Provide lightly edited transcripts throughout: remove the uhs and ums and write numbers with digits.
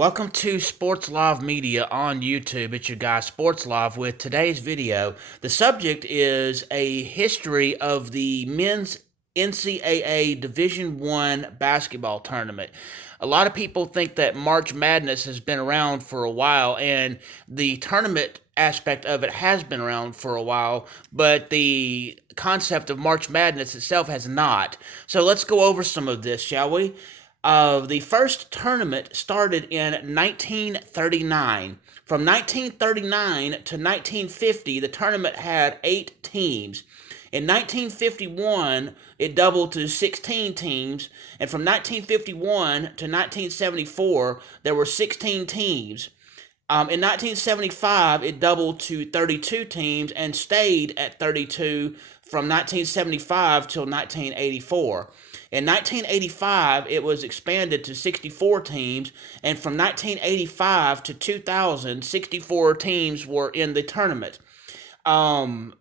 Welcome to Sports Live Media on YouTube. It's your guy Sports Live with today's video. The subject is a history of the men's NCAA Division One basketball tournament. A lot of people think that March Madness has been around for a while, and the tournament aspect of it has been around for a while, but the concept of March Madness itself has not. So let's go over some of this, shall we? The first tournament started in 1939. From 1939 to 1950, the tournament had 8 teams. In 1951, it doubled to 16 teams, and from 1951 to 1974, there were 16 teams. In 1975, it doubled to 32 teams and stayed at 32 from 1975 till 1984. In 1985, it was expanded to 64 teams, and from 1985 to 2000, 64 teams were in the tournament. Um,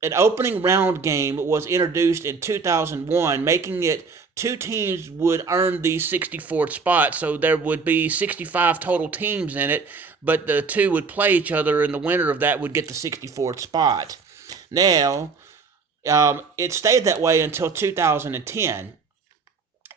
an opening round game was introduced in 2001, making it two teams would earn the 64th spot. So there would be 65 total teams in it, but the two would play each other, and the winner of that would get the 64th spot. Now, it stayed that way until 2010.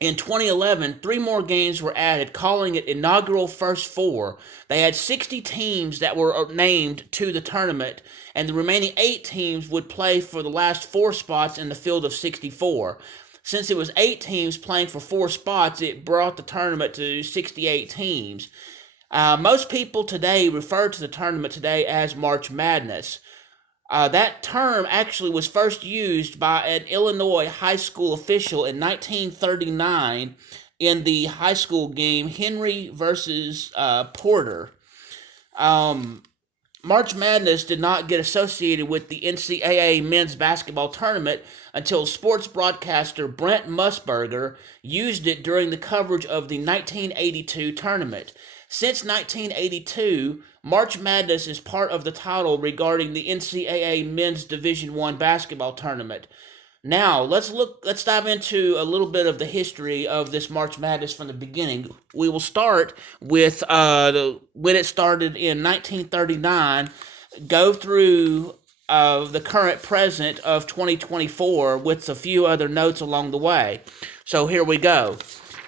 In 2011, three more games were added, calling it inaugural First Four. They had 60 teams that were named to the tournament, and the remaining 8 teams would play for the last 4 spots in the field of 64. Since it was 8 teams playing for 4 spots, it brought the tournament to 68 teams. Most people today refer to the tournament today as March Madness. That term actually was first used by an Illinois high school official in 1939 in the high school game Henry versus Porter. March Madness did not get associated with the NCAA men's basketball tournament until sports broadcaster Brent Musburger used it during the coverage of the 1982 tournament. Since 1982, March Madness is part of the title regarding the NCAA men's Division I basketball tournament. Now, let's dive into a little bit of the history of this March Madness from the beginning. We will start with when it started in 1939, go through the current present of 2024 with a few other notes along the way. So here we go.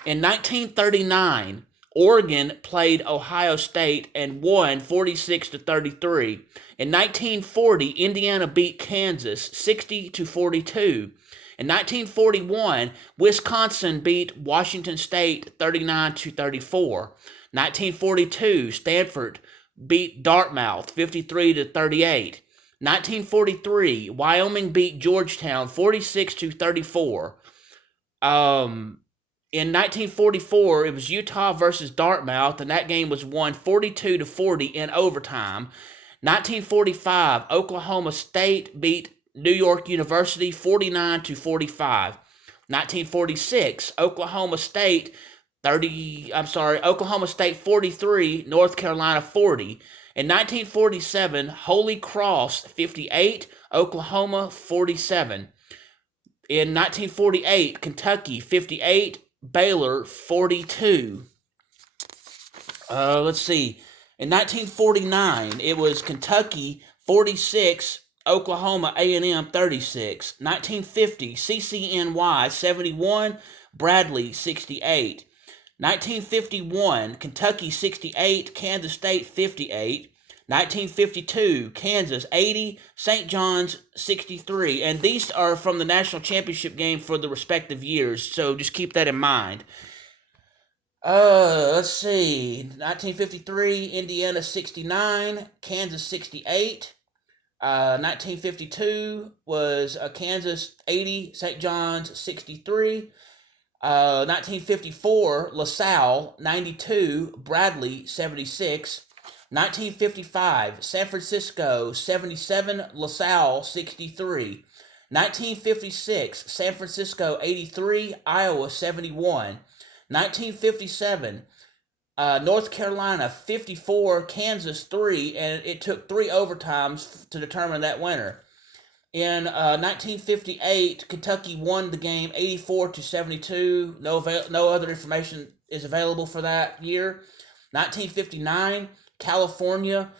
In 1939, Oregon played Ohio State and won 46-33. In 1940, Indiana beat Kansas 60-42. In 1941, Wisconsin beat Washington State 39-34. 1942, Stanford beat Dartmouth 53-38. 1943, Wyoming beat Georgetown 46-34. In 1944, it was Utah versus Dartmouth, and that game was won 42-40 in overtime. 1945, Oklahoma State beat New York University 49-45. 1946, Oklahoma State 43, North Carolina 40. In 1947, Holy Cross 58, Oklahoma 47. In 1948, Kentucky 58, Baylor 42. Let's see. In 1949, it was Kentucky 46, Oklahoma A&M 36. 1950, CCNY 71, Bradley 68. 1951, Kentucky 68, Kansas State 58. 1952, Kansas 80, St. John's 63, and these are from the national championship game for the respective years, so just keep that in mind. Let's see, 1953, Indiana 69, Kansas 68. 1952 was Kansas 80, St. John's 63. 1954, LaSalle 92, Bradley 76. 1955, San Francisco 77, LaSalle 63. 1956, San Francisco 83, Iowa 71. 1957, North Carolina 54, Kansas 3, and it took 3 overtimes to determine that winner. In 1958, Kentucky won the game 84-72. No other information is available for that year. 1959, California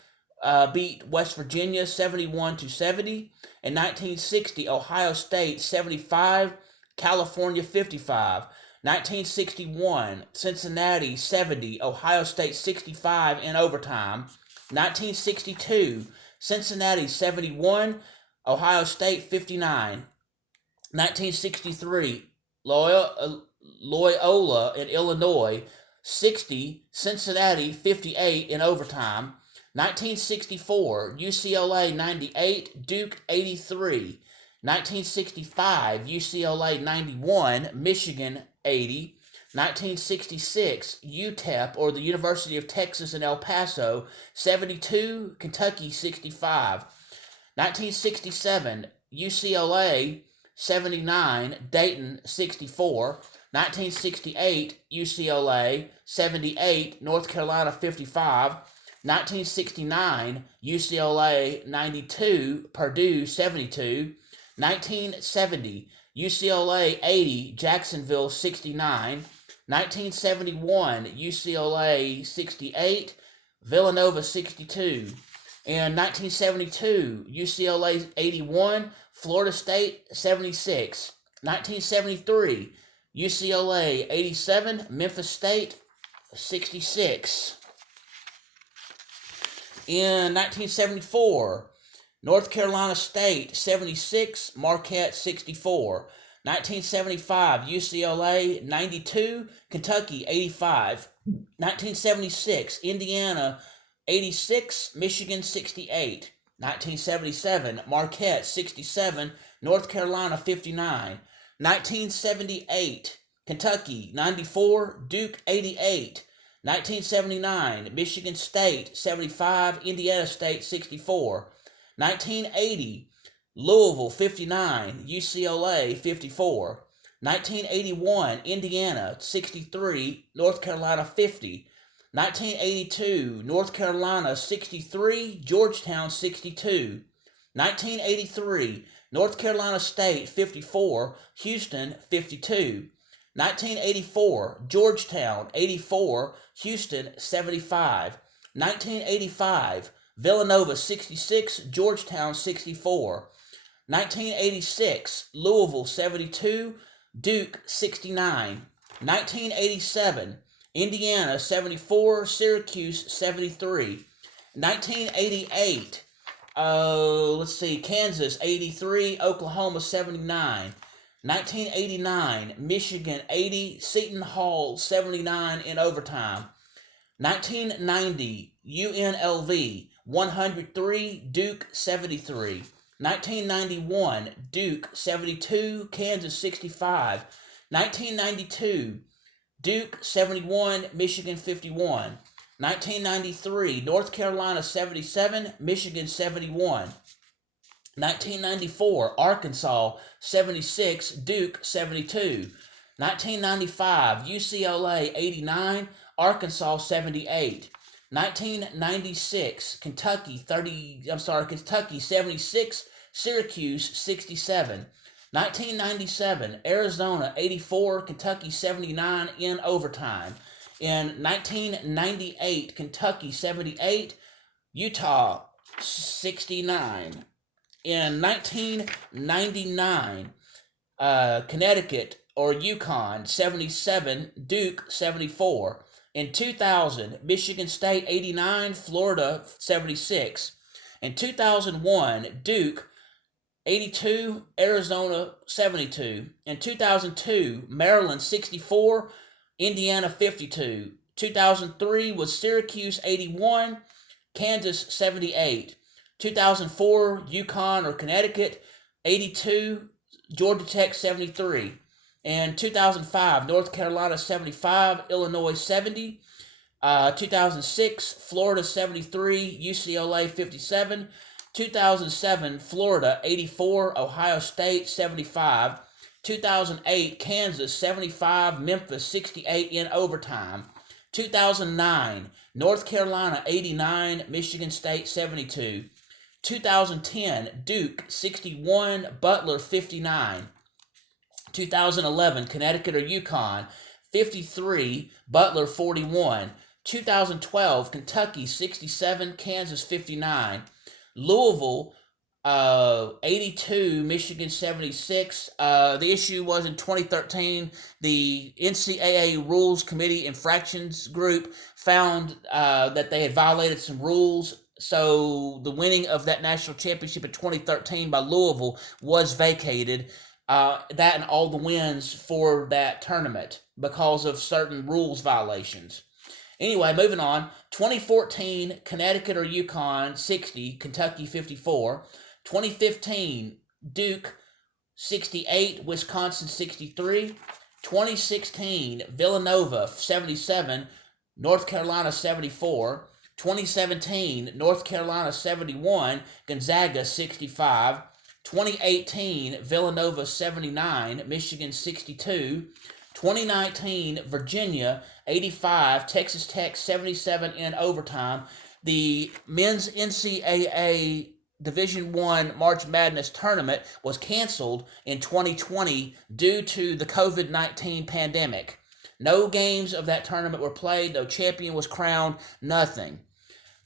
beat West Virginia 71-70. In 1960, Ohio State 75, California 55. 1961, Cincinnati 70, Ohio State 65 in overtime. 1962, Cincinnati 71, Ohio State 59. 1963, Loyola in Illinois 60, Cincinnati 58 in overtime. 1964, UCLA 98, Duke 83. 1965, UCLA 91, Michigan 80. 1966, UTEP, or the University of Texas in El Paso 72, Kentucky 65. 1967, UCLA 79, Dayton 64. 1968, UCLA 78, North Carolina 55. 1969, UCLA 92, Purdue 72. 1970, UCLA 80, Jacksonville 69. 1971, UCLA 68, Villanova 62. In 1972, UCLA 81, Florida State 76. 1973, UCLA 87, Memphis State 66. In 1974, North Carolina State 76, Marquette 64. 1975, UCLA 92, Kentucky 85. 1976, Indiana 86, Michigan 68. 1977, Marquette 67, North Carolina 59. 1978, Kentucky 94, Duke 88. 1979, Michigan State 75, Indiana State 64. 1980, Louisville 59, UCLA 54. 1981, Indiana 63, North Carolina 50. 1982, North Carolina 63, Georgetown 62. 1983, North Carolina State 54, Houston 52. 1984, Georgetown 84, Houston 75. 1985, Villanova 66, Georgetown 64. 1986, Louisville 72, Duke 69. 1987, Indiana 74, Syracuse 73. 1988, Kansas 83, Oklahoma 79. 1989, Michigan 80, Seton Hall 79 in overtime. 1990, UNLV 103, Duke 73. 1991, Duke 72, Kansas 65. 1992, Duke 71, Michigan 51. 1993, North Carolina 77, Michigan 71. 1994, Arkansas 76, Duke 72. 1995, UCLA 89, Arkansas 78. 1996, Kentucky 76, Syracuse 67. 1997, Arizona 84, Kentucky 79 in overtime. In 1998, Kentucky 78, Utah 69. In 1999, Connecticut or Yukon 77, Duke 74. In 2000, Michigan State 89, Florida 76. In 2001, Duke 82, Arizona 72. In 2002, Maryland 64, Indiana 52. 2003 was Syracuse 81, Kansas 78. 2004, Yukon or Connecticut 82, Georgia Tech 73. In 2005, North Carolina 75, Illinois 70. 2006, Florida 73, UCLA 57. 2007, Florida 84, Ohio State 75. 2008, Kansas 75, Memphis 68 in overtime. 2009, North Carolina 89, Michigan State 72. 2010, Duke 61, Butler 59. 2011, Connecticut or Yukon 53, Butler 41. 2012, Kentucky 67, Kansas 59. Louisville 82, Michigan 76. The issue was in 2013, the NCAA Rules Committee Infractions Group found that they had violated some rules. So the winning of that national championship in 2013 by Louisville was vacated. That and all the wins for that tournament because of certain rules violations. Anyway, moving on. 2014, Connecticut or UConn 60, Kentucky 54. 2015, Duke 68, Wisconsin 63. 2016, Villanova 77, North Carolina 74. 2017, North Carolina 71, Gonzaga 65. 2018, Villanova 79, Michigan 62. 2019, Virginia 85, Texas Tech 77 in overtime. The men's NCAA Division I March Madness tournament was canceled in 2020 due to the COVID-19 pandemic. No games of that tournament were played, no champion was crowned, nothing.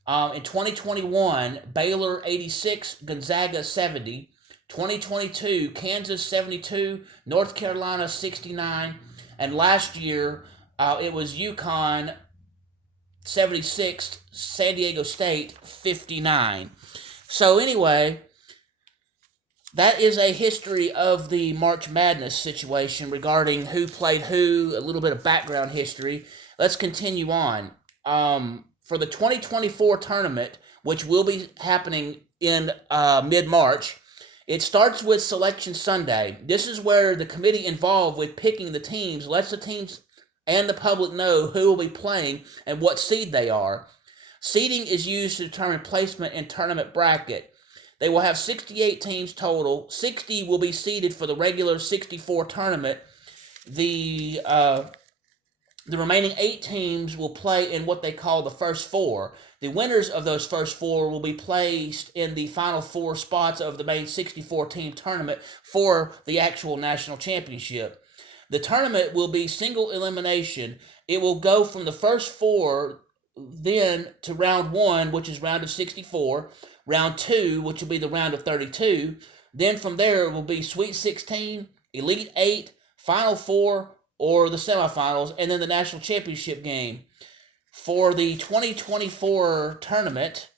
In 2021, Baylor 86, Gonzaga 70. 2022, Kansas 72, North Carolina 69. And last year, it was UConn 76, San Diego State 59. So anyway, that is a history of the March Madness situation regarding who played who, a little bit of background history. Let's continue on. For the 2024 tournament, which will be happening in mid-March, it starts with Selection Sunday. This is where the committee involved with picking the teams lets the teams and the public know who will be playing and what seed they are. Seeding is used to determine placement in tournament bracket. They will have 68 teams total. 60 will be seeded for the regular 64 tournament. The remaining 8 teams will play in what they call the first 4. The winners of those first 4 will be placed in the final 4 spots of the main 64-team tournament for the actual national championship. The tournament will be single elimination. It will go from the first 4 then to round 1, which is round of 64, round 2, which will be the round of 32. Then from there it will be Sweet 16, Elite 8, Final 4, or the semifinals, and then the national championship game. For the 2024 tournament,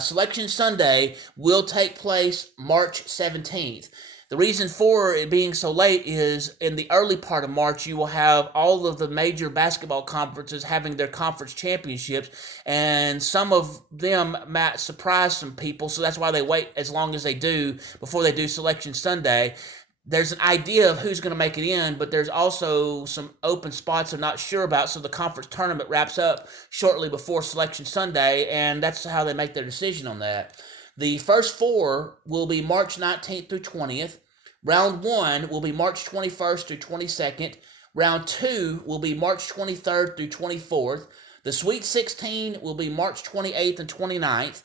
Selection Sunday will take place March 17th. The reason for it being so late is in the early part of March, you will have all of the major basketball conferences having their conference championships, and some of them might surprise some people, so that's why they wait as long as they do before they do Selection Sunday. There's an idea of who's going to make it in, but there's also some open spots I'm not sure about, so the conference tournament wraps up shortly before Selection Sunday, and that's how they make their decision on that. The first 4 will be March 19th through 20th. Round 1 will be March 21st through 22nd. Round 2 will be March 23rd through 24th. The Sweet 16 will be March 28th and 29th.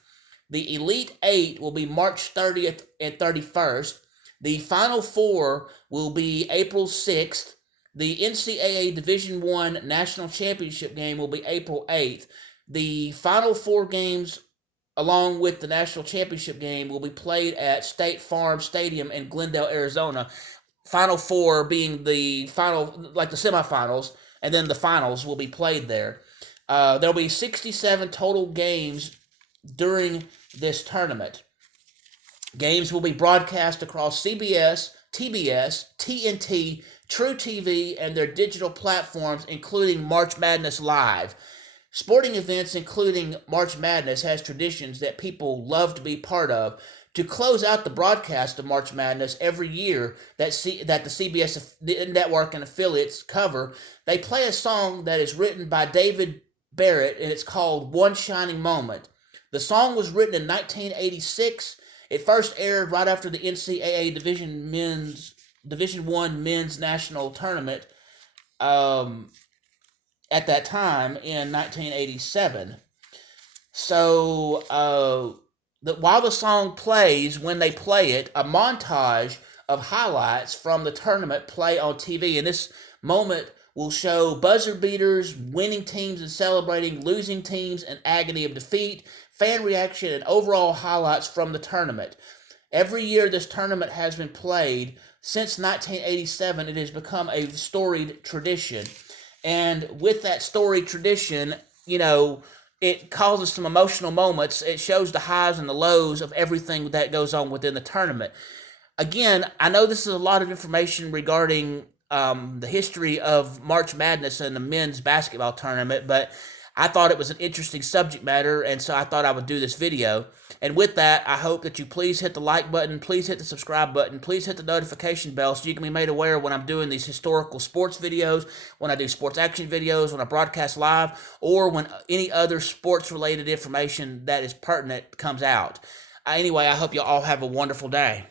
The Elite 8 will be March 30th and 31st. The Final 4 will be April 6th. The NCAA Division I National Championship game will be April 8th. The Final 4 games, along with the National Championship game, will be played at State Farm Stadium in Glendale, Arizona. Final 4 being the final, like the semifinals, and then the finals will be played there. There'll be 67 total games during this tournament. Games will be broadcast across CBS, TBS, TNT, True TV, and their digital platforms, including March Madness Live. Sporting events including March Madness has traditions that people love to be part of. To close out the broadcast of March Madness every year that the CBS network and affiliates cover, they play a song that is written by David Barrett, and it's called One Shining Moment. The song was written in 1986. It first aired right after the NCAA Division I Men's National Tournament at that time in 1987. So while the song plays, when they play it, a montage of highlights from the tournament play on TV. And this moment We'll show buzzer beaters, winning teams and celebrating, losing teams and agony of defeat, fan reaction, and overall highlights from the tournament. Every year this tournament has been played since 1987. It has become a storied tradition. And with that storied tradition, it causes some emotional moments. It shows the highs and the lows of everything that goes on within the tournament. Again, I know this is a lot of information regarding the history of March Madness and the men's basketball tournament, but I thought it was an interesting subject matter, and so I thought I would do this video. And with that, I hope that you please hit the like button, please hit the subscribe button, please hit the notification bell so you can be made aware when I'm doing these historical sports videos, when I do sports action videos, when I broadcast live, or when any other sports-related information that is pertinent comes out. Anyway, I hope you all have a wonderful day.